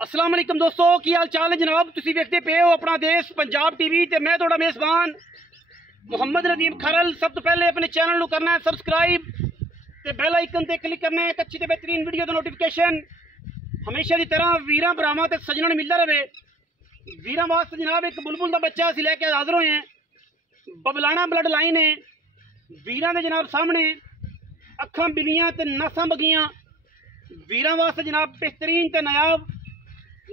अस्सलाम वालेकुम दोस्तों, की हाल चाल है जनाब। तुसी देखते पे हो अपना देश पंजाब टीवी ते मैं थोड़ा मेज़बान मुहम्मद नदीम खरल। सब तो पहले अपने चैनल को करना है सब्सक्राइब ते बेल आइकन ते क्लिक करना है। अच्छी ते बेहतरीन वीडियो का नोटिफिकेशन हमेशा की तरह वीरां भरावां ते सज्जनां नूं मिलदा रहे। वीरां वास्ते जनाब एक बुलबुल का बच्चा असीं लैके हाज़र होए हैं। बबलाना ब्लड लाइन है वीरां दे जनाब सामने। अखां बिलियां ते नसां बगियां वीरां वास्ते जनाब बेहतरीन ते नायाब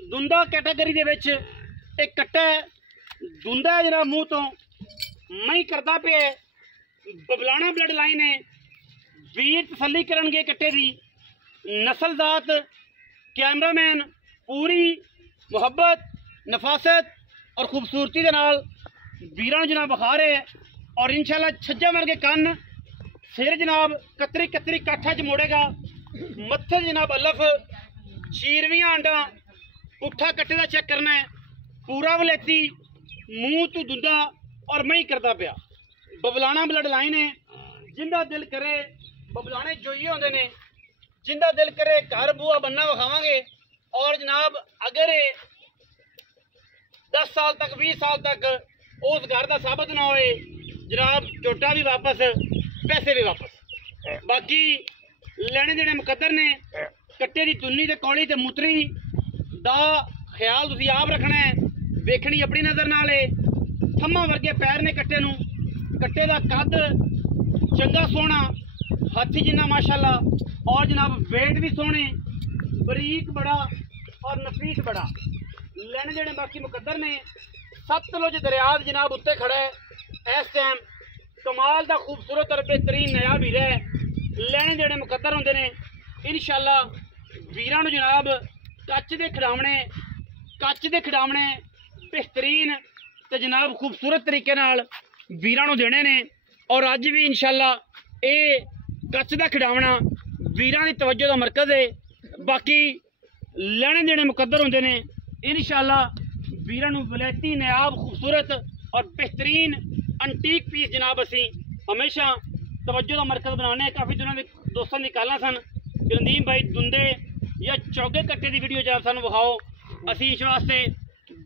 दुंदा कैटागरी दे विच एक कट्टा है। दुंदा है जनाब मूँह तो मई करदा पे। बबलाना ब्लड लाइन है। वीर तसल्ली करनगे कट्टे दी नस्ल जात कैमरामैन पूरी मुहब्बत नफासत और खूबसूरती के नाल वीरां नूं जनाब बखा रहे हैं। और इंशाल्लाह छज्जा वर्गे कन्न सिर जनाब कतरी कतरी काठा च मोड़ेगा। मत्थे जनाब अलफ चीरवियां आंडा पुट्ठा कट्टे का चेक करना है। पूरा वलेती मूँह तू दुंदा और मई करता पिया। बबलाना ब्लड लाइन है। जिंदा दिल करे बबलाने जोइए होंदे ने। जिंदा दिल करे घर बुआ बनना विखावांगे। और जनाब अगर 10 साल तक 20 साल तक उस घर का साबित ना होए जनाब झोटा भी वापस पैसे भी वापस। बाकी लेने देने मुकद्दर ने। कट्टे की तुन्नी ते कौली ते मुतरी दा ख्याल तुसीं आप रखना है। वेखनी अपनी नज़र नाल है। थम्मा वर्गे पैर ने कट्टे नूं। कट्टे का कद चंगा सोहना हाथी जिन्ना माशाल्लाह। और जनाब वेट भी सोहने बरीक बड़ा और नफीस बड़ा। लेने देने बाकी मुकद्दर ने। सतलुज दरिया जनाब उत्ते खड़ा है इस टाइम। कमाल का खूबसूरत और बेहतरीन नया वीर है। लेने देने मुकद्दर होंदे ने। इंशाल्लाह वीरां नूं जनाब कच दे खिडावने बेहतरीन ते जनाब खूबसूरत तरीके नाल वीरां नूं देने ने। और अज भी इंशाल्लाह ये कच दा खिडावना वीरां दी तवज्जो दा मरकज़ है। बाकी लेने देने मुकद्दर होंदे ने। इंशाल्लाह वीरां नूं वलैती नायाब खूबसूरत और बेहतरीन अंटीक पीस जनाब असी हमेशा तवज्जो दा मरकज़ बनाने। काफ़ी दिनों दोस्तों की कालां सन कि नदीम भाई दुंदे या चौगे कट्टे की वीडियो जनाब सानू विखाओ। असी इस वास्ते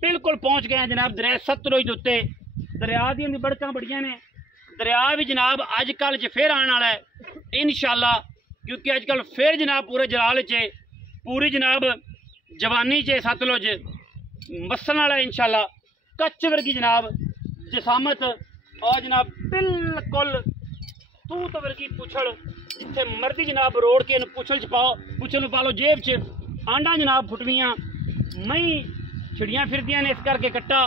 बिल्कुल पहुँच गए हैं जनाब दरिया सतलुज के उत्ते। दरिया दी बड़कां बड़ियां ने। दरिया भी जनाब अजकल च फिर आने वाला है इंशाल्लाह। क्योंकि अजकल फिर जनाब पूरे जलाल च पूरी जनाब जवानी च सतलुज मसन वाला है इंशाल्लाह। कच्च वर्गी जनाब जसामत और जनाब बिल्कुल तूत वर्गी पुछड़ जिथे मर्जी जनाब रोड़ के पुछल च पाओ। पुछल पा लो जेब च आंडा जनाब फुटवियां मई छिड़ियां फिरदियां ने। इस करके कट्टा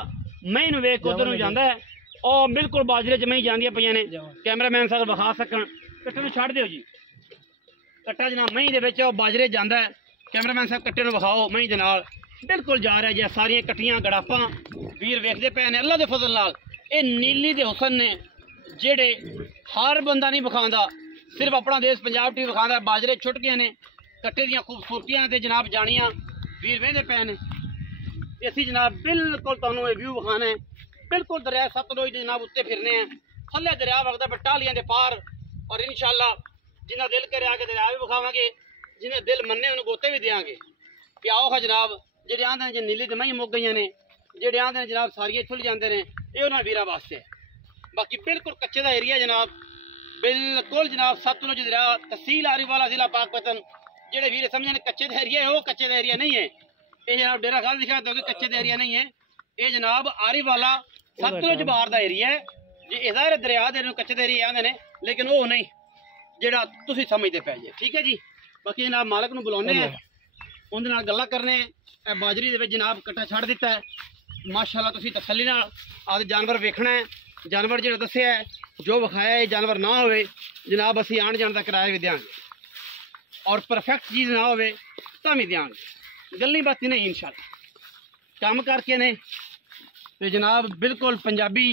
मई नूं वेख उधर नूं जांदा है। और बिल्कुल बाजरे च मई जांदियां पईयां ने। कैमरामैन साहब विखा सकन। कट्टे नूं छड्ड दिओ जी। कट्टा जनाब मई दे विच बाजरे जांदा है। कैमरामैन साहब कट्टे नूं विखाओ मई दे नाल बिल्कुल जा रहा है। सारियां कट्टियां गड़ापां वीर वेखदे पे ने। अल्लाह दे फजल नाल ये नीली दे हुसन ने जेड़े हर बंदा नहीं विखांदा। सिर्फ अपना देश पंजाब टीवी विखांदा। बाजरे छुट गए ने। कट्टे दियां खूबसूरतियां ते जनाब जानियां वीर वेंदे पे ने। असीं जनाब बिल्कुल तुहानूं ये व्यू विखाना है। बिल्कुल दरिया सतलुज जनाब उत्ते फिरने हैं। थल्ले दरिया वगदा बटालियां दे पार। और इंशाल्लाह जिन्ना दिल करे आके दरिया भी विखावांगे। जिन्हें दिल मन्ने उन्हें गोते भी देंगे कि आओ हा जनाब। जेडे आंदे ने नीली ते मई मुक गई ने। जेडे आंदे ने जनाब सारियां इत्थों जाते हैं ये उन्होंने वीरां वास्ते है। बाकी बिल्कुल कच्चे का एरिया जनाब बिल्कुल जनाब सतलुज दरिया तहसील आरीवाला जिला पाकपतन। जेडे वीर समझने कच्चे का एरिया है वो कच्चे का एरिया नहीं है। ये जनाब डेरा खाल दिखा दो कि कच्चे का एरिया नहीं है। ये जनाब आरीवाला सतलुज बाहर का एरिया है। जे इधर दरिया दे कच्चे का एरिया आंदे ने लेकिन वो नहीं जेड़ा तुसीं समझते पै जे। ठीक है जी। बाकी जनाब मालक नूं बुलाने हैं उहदे नाल गल्लां करने। बाजरी दे विच जनाब कट्टा छड्ड दिता है माशाल्लाह। तुसीं तसल्ली नाल आदे जानवर वेखना है। जानवर जो दस्सिया है जो विखाया है जानवर ना होवे जनाब असीं आण जाण का किराया भी देंगे। और परफेक्ट चीज़ ना होवे तां भी देंगे। गल्ली बाती नहीं इंशाल्लाह काम करके ने तो जनाब बिल्कुल पंजाबी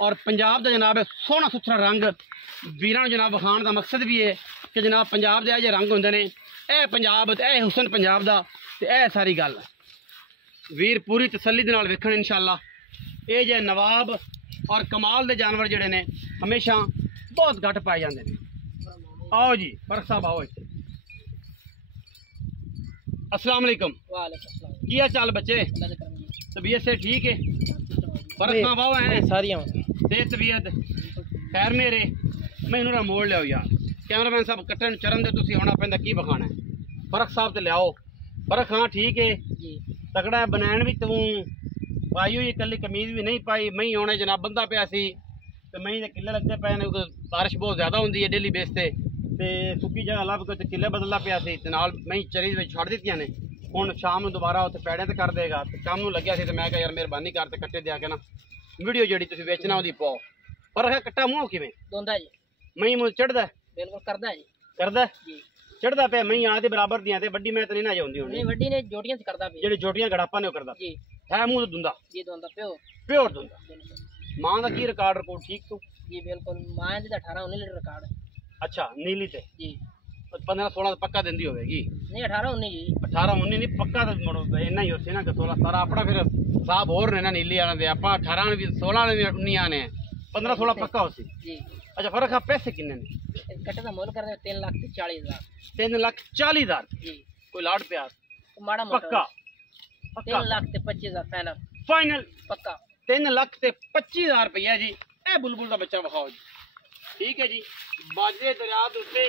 और पंजाब का जनाब सोहना सुथरा रंग वीरां जनाब विखाण का मकसद भी है कि जनाब पंजाब के ये रंग होंदे ने। ए पंजाब ए हुसन पंजाब का ते ए सारी गल वीर पूरी तसल्ली दे नाल वेखण इंशाल्लाह। ये जे नवाब और कमाल के जानवर जोड़े ने हमेशा बहुत घट पाए जाते हैं। आओ जी फर्क साहब आओ। अस्सलाम वालेकुम। की हाल चाल बच्चे? तबीयत से ठीक है? फर्क कहाँ पाओ है सारियां ते तबीयत खैर मेरे मैनू ना मोड़ लिया यार कैमरामैन साहब कट्टन चरण दे तुसी होना पैंदा की बखाना है फर्क साहब ते लियाओ फर्क। हाँ ठीक है तगड़ा है बनैन भी तू पाई हुई कली कमीज भी नहीं पाई मई आने जनाब बंदा पिया सी ते मई दे किले लगते पे ने बारिश बहुत ज्यादा होंदी है डेली बेस ते सुक्की जगह लभ के किले बदलना पिया सी ते नाल मई चरी विच छड़ दित्तियां ने हुण शाम नूं दोबारा उत्थे पैड़े ते कर देगा ते काम नूं लग्या सी ते मैं कहा यार मेहरबानी कर ते कट्टे दिया के ना वीडियो जेहड़ी तुसीं बेचना ओहदी पाओ। पर है कट्टा मूंह किवें दोंदा जी मई मुंह चढ़दा बिल्कुल करदा जी करदा जी चढ़दा पे मई आदे बराबर दियां ते वड्डी मैं ते नहीं ना जाउंदी हुण नहीं वड्डी ने जोटियां च करदा जेहड़ी जोटियां गड़ापा ने ओ करदा जी है मूंह दुंदा जी दुंदा प्योर दुंदा। मां दा की रिकॉर्ड रिपोर्ट ठीक तो जी बिल्कुल मां दी 18-19 लीटर रिकॉर्ड। अच्छा नीली ते जी 15-16 पक्का देंदी होगी नहीं 18-19 जी 18-19 नहीं पक्का तो मुड़ो इन्ना ही होसी ना कि 16-17 अपना फिर साहब होर ने ना नीली वाले दे आपा 18 भी 16 ने 19 आने 15-16 पक्का होसी जी। अच्छा फर्क है पैसे कितने ने कट्टे दा मोल कर 3,40,000 3,40,000 जी कोई लाड़ प्यार माड़ा मोटा पक्का 3,25,000 फाइनल पक्का 3,25,000 रुपया जी। ए बुलबुल का बच्चा विखाओ जी ठीक है जी। बाजे दरिया के उत्ते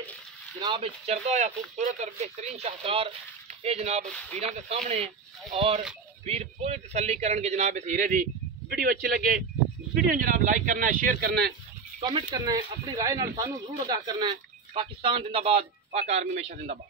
जनाब चरदा होया खूबसूरत और बेहतरीन शाहकार ये जनाब वीरों के सामने और वीर पूरी तसल्ली करन के जनाब इस हीरे दी वीडियो अच्छी लगे वीडियो जनाब लाइक करना है शेयर करना है कमेंट करना है अपनी राय नाल सानू जरूर आगाह करना है। पाकिस्तान जिंदाबाद पाक आर्मी हमेशा जिंदाबाद।